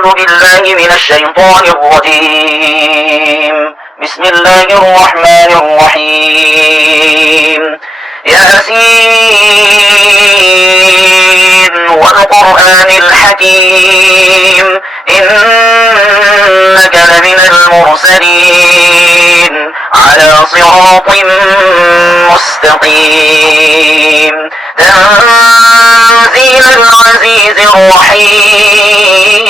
أعوذ بالله من الشيطان الرجيم. بسم الله الرحمن الرحيم. ياسين والقرآن الحكيم إنك لمن المرسلين على صراط مستقيم تنزيل العزيز الرحيم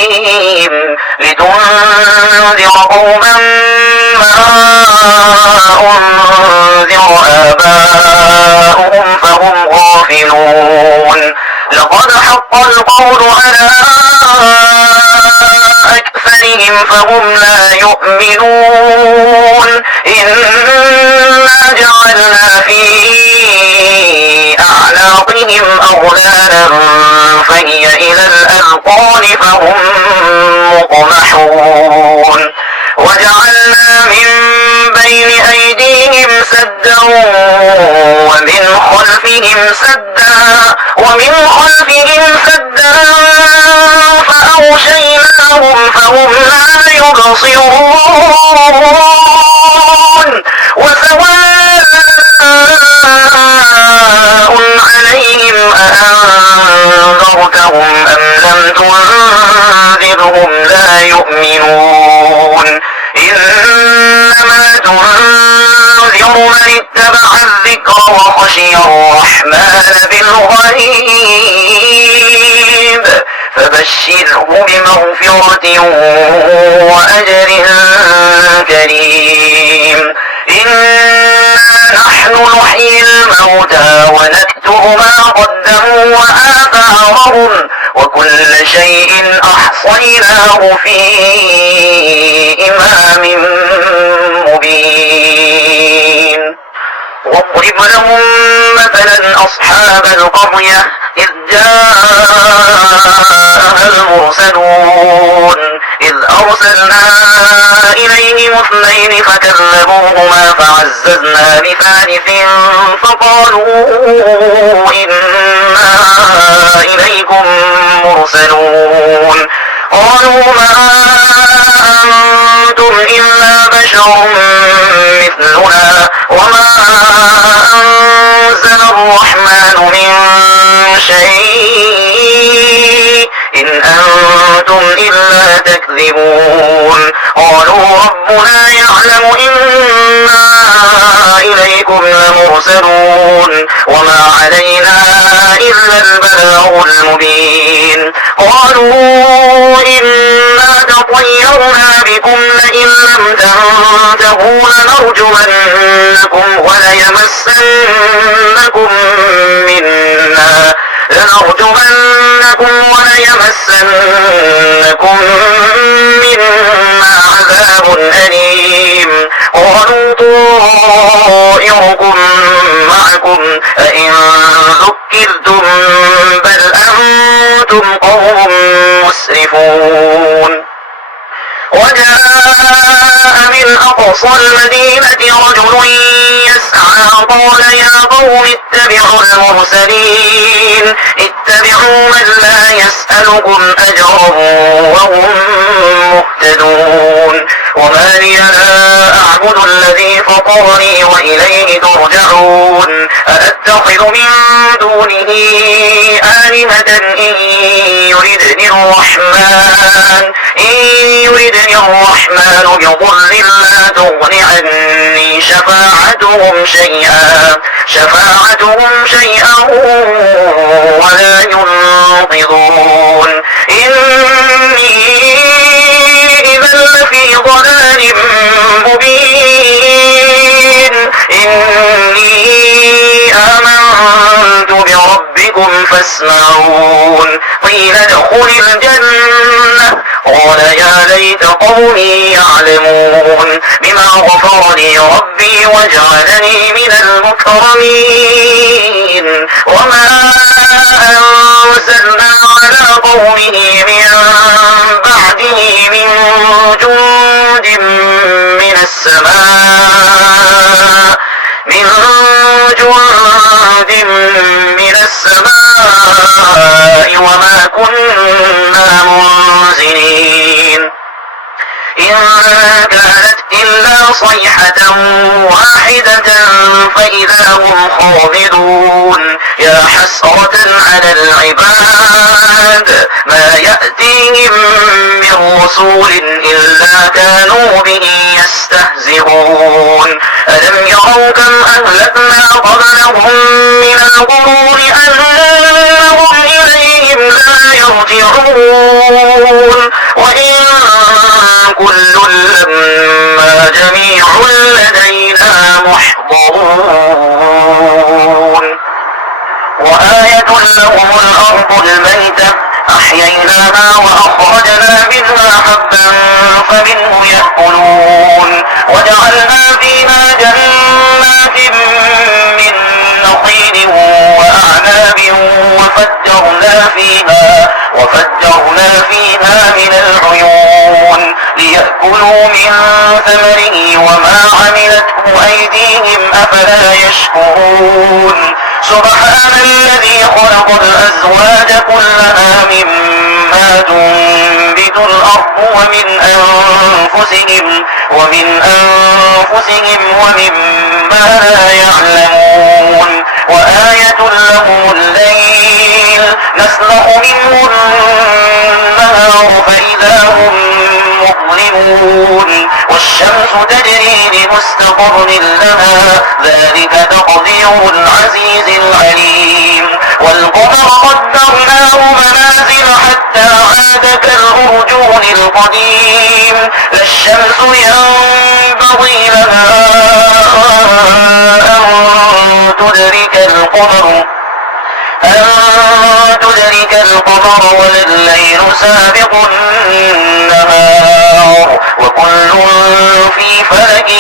لتنذر قوما ما أنذر آباؤهم فهم غافلون لقد حق القول على أكثرهم فهم لا يؤمنون إنا جعلنا في أعناقهم أغلالا فهي إلى الأذقان فهم مقمحون وجعلنا من بين أيديهم سدا ومن خلفهم سدا فأغشيناهم فهم لا يبصرون وسواء عليهم أأنذرتهم أم لم تنذرهم لا يؤمنون إنما تنذر من اتبع الذكر وخشي الرحمن بالغيب فبشره بمغفرة وأجر كريم إنا نحن نحيي الموتى ونكتب ما قدموا وآثارهم وكل شيء أحصيناه في إمام مبين واضرب لهم مثلا أصحاب القرية إذ جاءها المرسلون إذ أرسلنا إليهم اثنين فكذبوهما فعززنا بثالث فقالوا إنا إليكم مرسلون قالوا ما أنتم إلا بشر مثلنا وما أنزل الرحمن من شيء إن أنتم إلا تكذبون قالوا ربنا يعلم إنا إليكم لمرسلون وما علينا إلا البلاغ المبين قالوا إنا تطيرنا بكم لئن لم تنتهوا لنرجمنكم وليمسنكم منا عذاب أليم قالوا طائركم معكم أئن ذكرتم بل أنتم قوم مسرفون وجاء من أقصى المدينة رجل يسعى قال يا قوم اتبعوا المرسلين اتبعوا من لا يسألكم أجرا وهم مهتدون وما لي لا أعبد الذي فطرني وإليه ترجعون أأتخذ من دونه آلهة إن يردني الرحمن بضر لا تغن عني شفاعتهم شيئا ولا ينقذون إني إذا لفي ضلال مبين إني آمنت بربكم فاسمعون قيل ادخل الجنة قال يا ليت قومي يعلمون بما غفر لي ربي وجعلني من المكرمين وما أنزلنا على قومه من بعده من جند من السماء وما كنا منزلين إن كانت إلا صيحة واحدة فإذا هم خامدون يا حسرة على العباد ما يأتيهم من رسول إلا كانوا به يستهزئون ألم يروا كم أهلكنا قبلهم من القرون أنهم إليهم لا يرجعون وإن كل لما جميع لدينا محضرون وآية لهم الأرض الميتة أحييناها وأخرجنا منها حبا فمنه يأكلون وجعلنا فيها جنات من نخيل وأعناب وفجرنا فيها من العيون ليأكلوا من ثمره وما عملته أيديهم أفلا يشكرون سبحان الذي خلق الأزواج كلها مما تنبت الأرض ومن أنفسهم ومما لا يعلمون وآية لهم الليل نسلخ منه النهار فإذا هم مظلمون والشمس تجري لمستقر لها ذلك تقدير العزيز العليم والقمر قدرناه منازل حتى عاد كالأرجون القديم لا الشمس ينبغي لها أن تدرك القمر ولا الليل سابق النهار وكل في فلك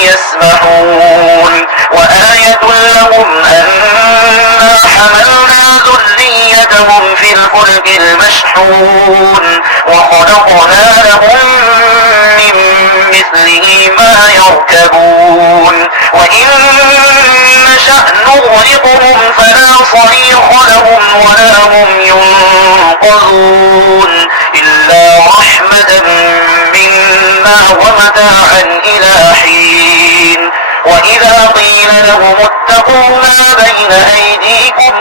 يسبحون وآية لهم أنا حملنا ذريتهم في الفلك المشحون وخلقنا لهم من مثله ما يركبون وإن نشأ نغرقهم فلا صريخ لهم ولا هم ينقذون إلا رحمة منا ومتاعا إلى حين وإذا قيل لهم اتقوا ما بين أيديكم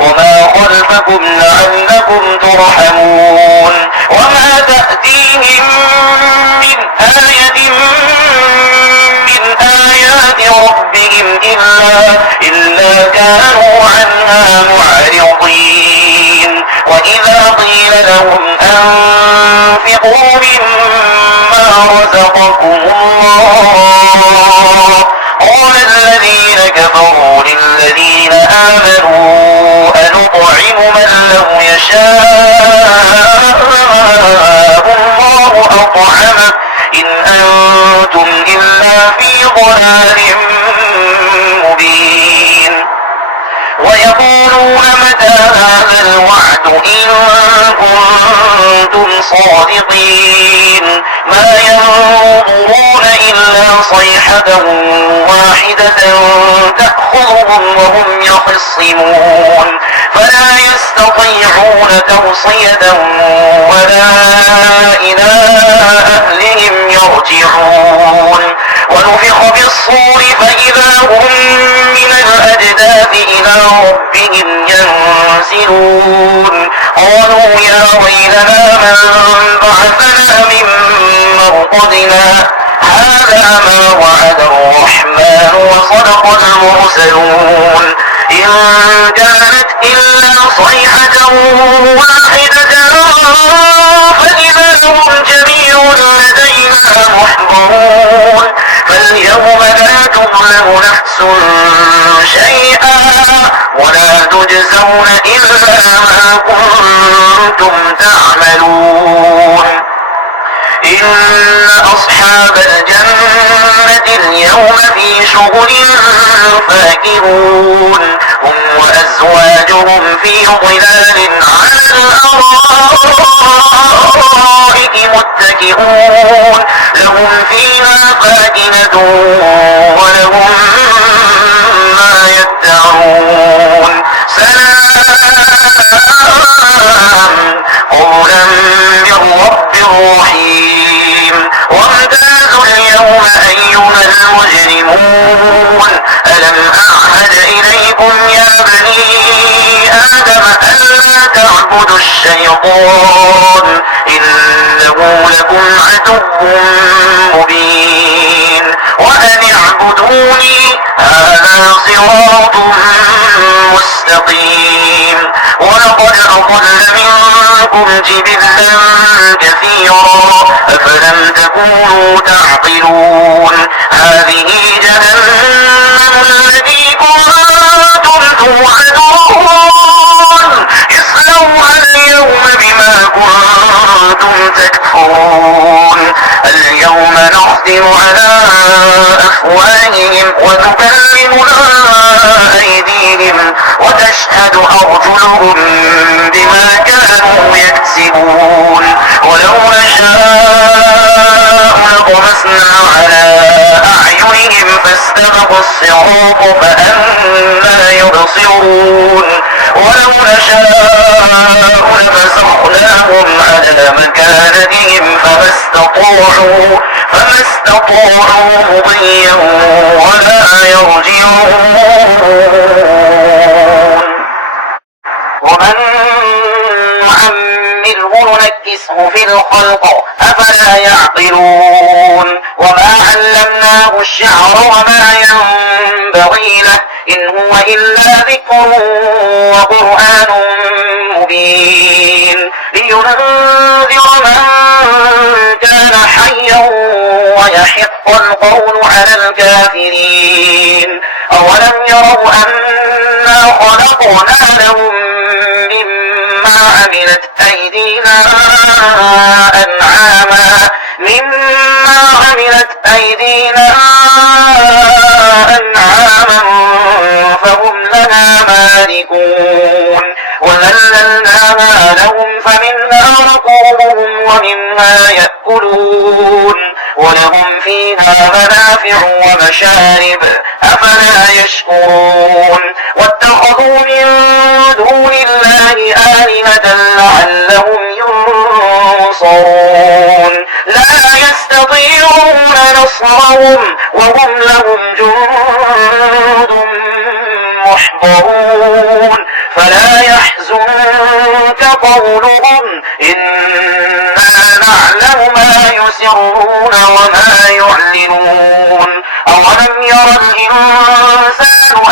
وما خلفكم لعلكم ترحمون وما تأتيهم من آية من آيات ربهم إلا كانوا عنها معرضين وإذا قيل لهم أنفقوا مما رزقكم الله قال الذين كفروا للذين آمنوا أنطعم من لو يشاء الله أطعمه إن أنتم إلا في ضلال مبين ويقولون متى هذا الوعد إن كنتم صادقين ما ينظرون إلا صيحة واحدة تأخذهم وهم يخصمون فلا يستطيعون توصية ولا إلى أهلهم يرجعون ونفخ بالصور فإذا هم من الأجداث إلى ربهم ينسلون قالوا يا ويلنا من بعثنا من مرقدنا هذا ما وعد الرحمن وصدق المرسلون إن كانت إلا صيحة واحدة فإذا هم جميع لدينا محضرون فاليوم لا تظلم نفس شيئا ولا تجزون إلا ما كنتم تعملون إن أصحاب الجنة اليوم في شغل فاكهون هم وأزواجهم في ظلال على الأرائك متكئون لهم فيها فاكهة ولهم ما يدعون سلام قولا من وقد أضل منكم جبلا كثيرا أفلم تكونوا تعقلون هذه جهنم التي كنتم توعدون اصلوها اليوم بما كنتم تكفرون اليوم نختم على أفواههم وتكلمنا أيديهم وتشهد أرجلهم بما كانوا يكسبون ولو نشاء لطمسنا على أعينهم فاستبقوا الصراط فأنى يبصرون ولو نشاء لمسخناهم على مكانتهم فما استطاعوا مضيا ولا يرجعون ومن نعمره ننكسه في الخلق أفلا يعقلون وما علمناه الشعر وما ينبغي له إن هو إلا ذكر وقرآن مبين لينذر من كان حيا ويحق القول على الكافرين أولم يروا أنا خلقنا لهم مما عملت أيدينا أنعاما فهم لها مالكون وذللناها لهم فمنها ركوبهم ومنها يأكلون ولهم فيها منافع ومشارب أفلا يشكرون واتخذوا من دون الله آلهة لعلهم ينصرون لا يستطيعون نصرهم وهم لهم جند محضرون فلا يحزنك قولهم إنا نعلم ما يسرون وما يعلنون أولم ير الإنسان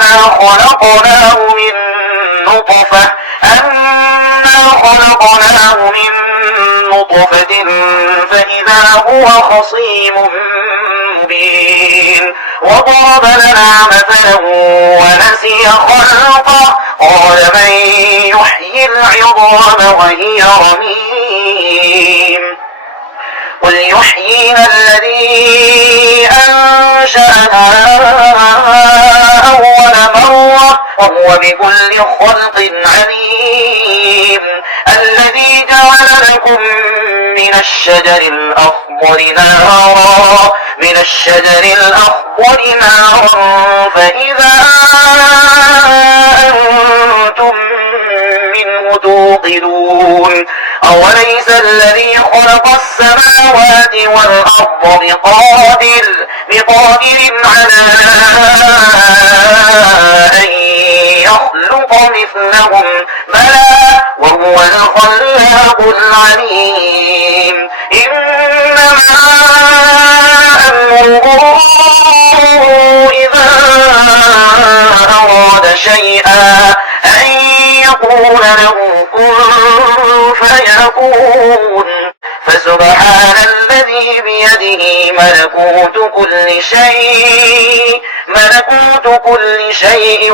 أنا خلقناه من نطفة فإذا هو خصيم مبين وضرب لنا مثلا ونسي خلقه قال من يحيي العظام وهي رميم قل يحييها الذي أنشأها أول مرة وهو بكل خلق عليم الذي جعل لكم من الشجر الأخضر نارا فإذا أنتم منه توقدون أوليس الذي خلق السماوات والأرض بقادر على أن يخلق مثلهم بلى وهو الخلاق العليم إنما أمره إذا أراد شيئا أن يقول له كن فيكون فسبحان الذي بيده ملكوت كل شيء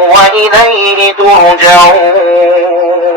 وإليه ترجعون